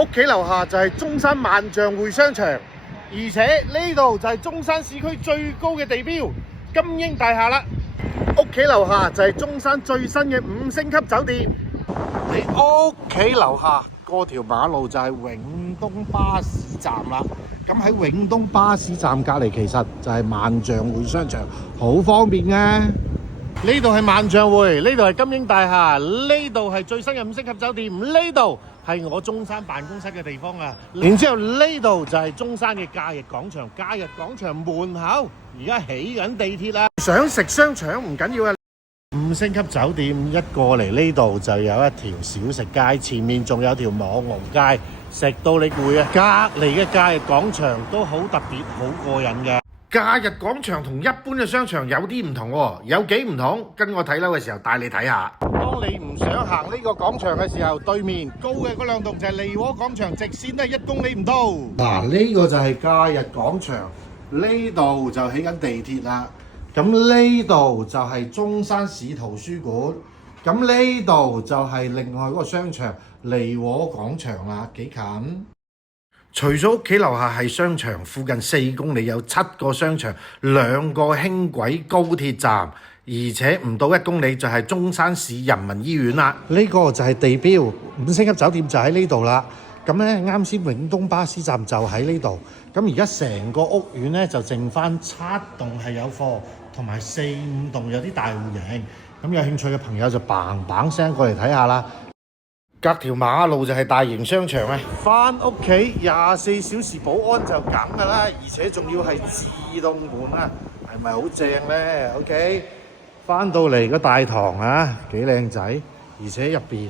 屋企樓下就係中山萬象匯商場，而且呢度就係中山市區最高嘅地標金鷹大廈啦。屋企樓下就係中山最新嘅5星級酒店。你屋企樓下嗰條馬路就係永東巴士站啦。咁喺永東巴士站隔離，其實就係萬象匯商場，好方便嘅。呢度係萬象匯，呢度係金鷹大廈，呢度係最新嘅5星級酒店，呢度係我中山辦公室嘅地方啊。然之後呢度就係中山嘅假日廣場，假日廣場門口而家起緊地鐵啦。想食雙腸唔緊要啊，5星級酒店一過嚟呢度就有一條小食街，前面仲有條網紅街，食到你攰啊！隔離嘅假日廣場都好特別，好過癮嘅。假日廣場同一般嘅商場有啲唔同喎，有幾唔同？跟我睇樓嘅時候帶你睇下。當你唔想行呢個廣場嘅時候，對面高嘅嗰兩棟就係利和廣場，直線都係1公里唔到。嗱，呢個就係假日廣場，呢度就起緊地鐵啦。咁呢度就係中山市圖書館，咁呢度就係另外嗰個商場利和廣場啦，幾近。除咗屋企樓下係商場，附近4公里有7個商場，2個輕軌高鐵站，而且唔到1公里就係中山市人民醫院啦。呢個就係地標5星級酒店就喺呢度啦。咁咧啱先永東巴士站就喺呢度。咁而家成個屋苑咧就剩翻7棟係有貨，同埋4、5棟有啲大戶型。咁有興趣嘅朋友就砰砰聲過嚟睇下啦。隔條馬路就係大型商場啊！翻屋企24小時保安就梗㗎啦，而且仲要係自動門啊，係咪好正呢 ？OK， 翻到嚟個大堂啊，幾靚仔，而且入邊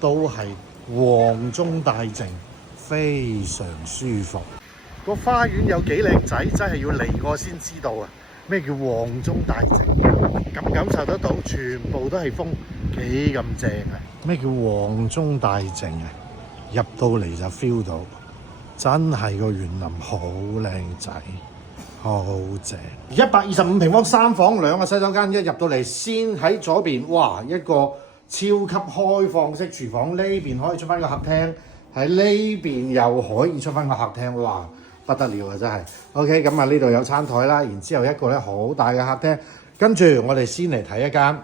都係黃鐘大靜，非常舒服。個花園有幾靚仔，真係要嚟過先知道啊！咩叫黃鐘大靜？咁感受得到，全部都係風，幾咁正啊！咩叫黃鐘大靜啊？入到嚟就 feel 到，真係個園林好靚仔，好正。125平方3房2個洗手間，一入到嚟先喺左邊，哇！一個超級開放式廚房，呢邊可以出翻個客廳，喺呢邊又可以出翻個客廳，哇！不得了啊，真係。OK， 咁啊呢度有餐台啦，然之後一個咧好大嘅客廳，跟住我哋先嚟睇一間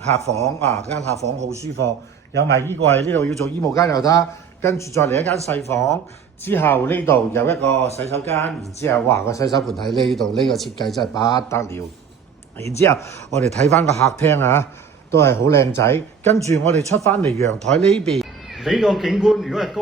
客房啊，間客房好舒服，有埋衣櫃，呢度要做衣帽間又得，跟住再嚟一間細房，之後呢度有一個洗手間，然之後哇個洗手盆喺呢度，呢個設計真係不得了。然之後我哋睇翻個客廳啊，都係好靚仔，跟住我哋出翻嚟陽台呢邊，呢個景觀如果係高